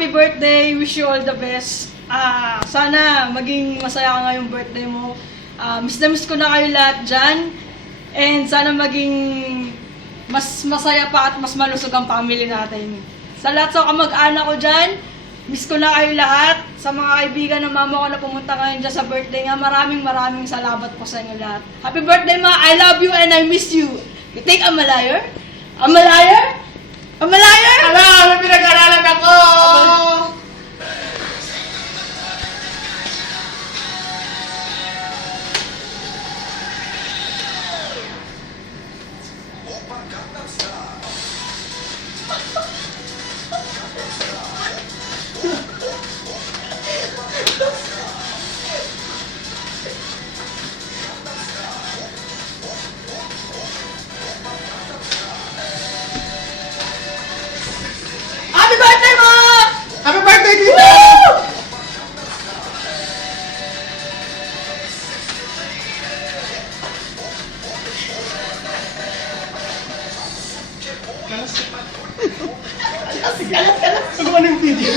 happy birthday. Wish you all the best. Sana maging masaya ka ngayong birthday mo. Miss na miss ko na kayo lahat dyan. And sana maging mas masaya pa at mas malusog ang family natin. Sa lahat sa kamag-anak ko dyan, miss ko na kayo lahat. Sa mga kaibigan ng mama ko na pumunta ngayon dyan sa birthday nga, maraming salamat po sa inyo lahat. Happy birthday, ma! I love you and I miss you. You think I'm a liar? I'm a liar? I'm a liar? Ala, may pinag-aralan ako! Happy birthday, ma! Happy birthday, Tito! Kalas, kalas, kalas. Ano yung video?